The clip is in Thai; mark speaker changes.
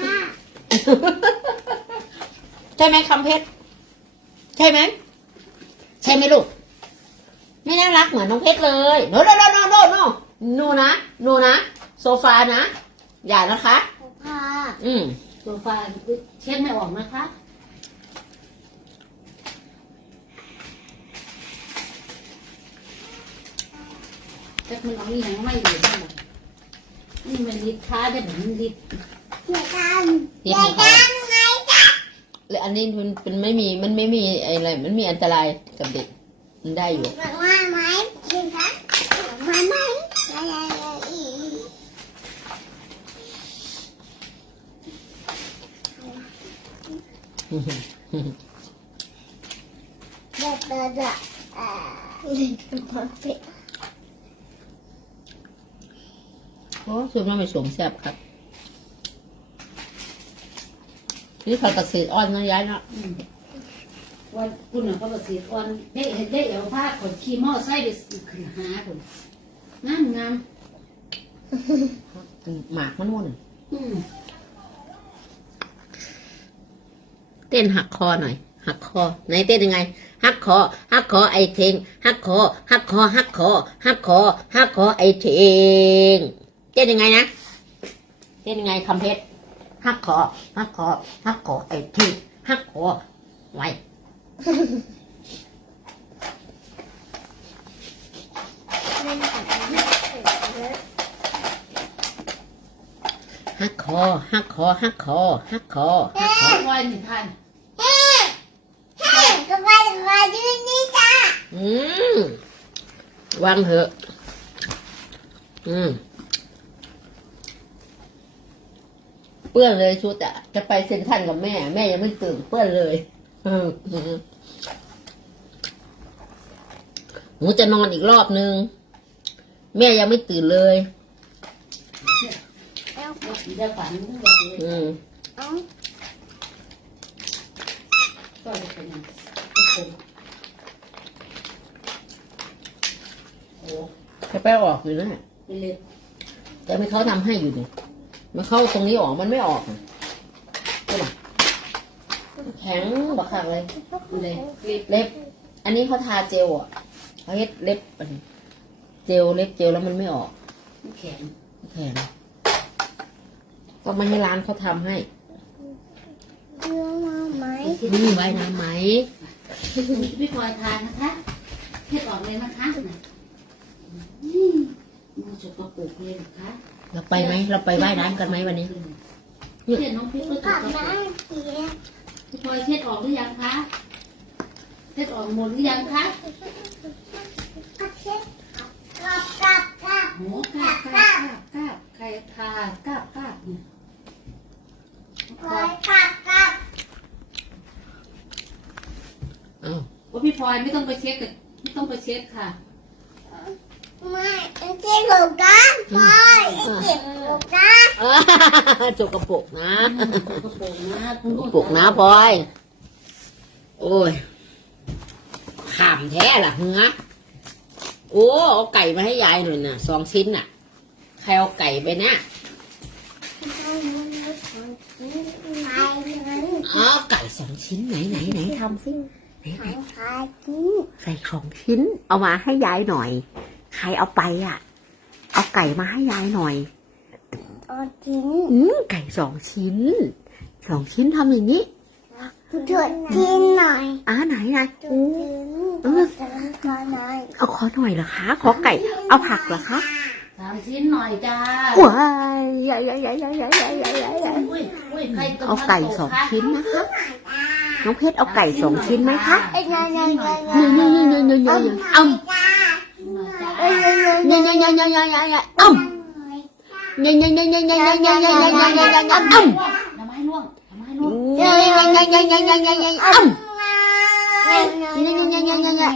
Speaker 1: ค่ะ
Speaker 2: ใช่ไหมคำเพชร ใช่ไหม ใช่ไหมลูก ไม่น่ารักเหมือนน้องเพชรเลยโนโนโนโนโนโนโนนะโนนะ โซฟานะ อย่านะคะ
Speaker 1: ค่ะ
Speaker 2: อืม
Speaker 3: โซฟาเช็ดไม่ออกนะคะ แต่มันเอาอีหยังไม่ดีบ้าง นี่มันลิดค้าได้เหมือนลิด
Speaker 1: เดี๋ยวกัน
Speaker 2: เห็
Speaker 1: เดี๋
Speaker 2: น
Speaker 1: ยว
Speaker 2: ไหม
Speaker 1: กันไงจ๊ะ
Speaker 2: และอันนี้มันเป็นไม่มีมันไม่มีอะไรมันมีอันตรายกับเด็กมันได้อยู่
Speaker 1: บอกว่าไหมจริงคะมาไหมอะไรอีกเด็ดเด็ดเด็ดอ่าเล่นเป็นคนเป็ด
Speaker 2: โอ้ส่วนมากไม่สวมแซ่บครับนี่ผักกระเสดอ่อนนะย้ายเนาะ
Speaker 3: อืมวันคุณน่ะก็ประสิทธิ์วันได้เห็นได้เอาผ้าขนขี้หม้อไส้ไปขึ้นหาคนงามงาม
Speaker 2: หมากมันม่วน
Speaker 3: อืม
Speaker 2: เต้นหักคอหน่อย หักคอไหนเต้นยังไง หักคอหักคอไอเทงหักคอหักคอหักคอหักคอหักคอไอเทง เต้นยังไงนะเต้นยังไงคำเพชรหักคอหักคอหักคอไอเทงหักคอไว้
Speaker 1: เล่นกับมันเยอะ
Speaker 2: หักคอหักคอหักคอหักคอหักคอ
Speaker 3: วายหนึ่งพัน
Speaker 1: เฮ้เฮ้ก็ไปมาดูนี่จ้า
Speaker 2: อืมวางเถอะอืม เปื้อนเลยชุดอะจะไปเซ็นทรันกับแม่ แม่ยังไม่ตื่นเปื้อนเลยอืมหนูจะนอนอีกรอบนึง แม่ยังไม่ตื่นเลย
Speaker 1: เอ้า
Speaker 3: เดี๋ยวฝันเดี๋ยวฝัน
Speaker 2: อืม
Speaker 1: เอ้า
Speaker 3: ก็จะเป็นอย่างโอ้
Speaker 2: จะไปออกอยู่นะ
Speaker 3: เป็นเล็บ
Speaker 2: แต่ไม่เขาทำให้อยู่นี่ มันเข้าตรงนี้ออกมันไม่ออกอะใช่ปะแข็งบักคักเลย
Speaker 3: เลยเล็บ
Speaker 2: เล็บ อันนี้เขาทาเจลอะเขาเฮ็ดเล็บอันนี้เจลเล็บเจลแล้วมันไม่ออก
Speaker 3: แข็ง
Speaker 2: แข็งก็มาให้ร้านเขาทำให้
Speaker 1: ดูมาไหม
Speaker 2: นี่ไว้นะไหม
Speaker 3: พี่พลอยทานนะคะเทียบออกเลยนะคะอืมมันสกปรกเลยนะคะ
Speaker 2: เราไปไหมเราไปไหว้ร้านกันไหมวันนี้
Speaker 3: เทียบน้องพี่ก็ส
Speaker 1: กลับ
Speaker 3: กปร
Speaker 1: มากเสีย
Speaker 3: พี่พลอยเทียบออกหรือยังคะเทียบออกหมดหรือยังคะ
Speaker 1: กลับเช็ดกลับกลับกลับ
Speaker 3: โหกราบกราบกราบใครทากราบกราบเนี่ย
Speaker 1: กลับกลับกลับ
Speaker 2: อ้าว
Speaker 3: ว่าพี่พลอยไม่ต้องไปเช็ดกับไม่ต้องไปเช็ดค่ะ
Speaker 1: ไม่เจ็บหลงกันไปเจ็บหลงกัน
Speaker 2: อ้าจกกระปุกนะ
Speaker 3: สกปรกนะคุณ
Speaker 2: กระปุกนะพลอย โอ้ยขามแท้ล่ะเหือโอ้เอาไก่มาให้ยายหน่อยนะสองชิ้นน่ะ ใครเอาไก่ไปนะอ๋อไก่สองชิ้นไหนไหนไหนทำสิไหนไหน
Speaker 1: ขายกิน
Speaker 2: ใส่สองชิ้น เอามาให้ยายหน่อย ใครเอาไปอะ เอาไก่มาให้ยายหน่อย
Speaker 1: เอากิน
Speaker 2: อืมไก่สองชิ้น สองชิ้นทำอย่างนี้
Speaker 1: จุดกินหน่อย
Speaker 2: อ่าไหนไหน
Speaker 1: จุด
Speaker 2: อู้
Speaker 1: กินจุดกินหน่อย
Speaker 2: เอาขอหน่อยเหรอคะ ขอไก่ เอาผักเหรอคะ
Speaker 3: สามชิ้นหน่อยจ้า
Speaker 2: ว้ายยายยายยายยายยายยายยายยายยาย
Speaker 3: อุ้ยอุ้ยใครตรง
Speaker 2: เอาไก่สองชิ้นนะคะน้องเพชรเอาไก่สองชิ้นไหมคะ
Speaker 1: เอ้ยยายยายยาย
Speaker 2: เนยเนยเนยเนยเนยเนยอ้ำ
Speaker 1: เอ้ยยายยาย
Speaker 2: เนยเนยเนยเนยเนยเนยเนยอ้ำเนยเนยเนยเนยเนย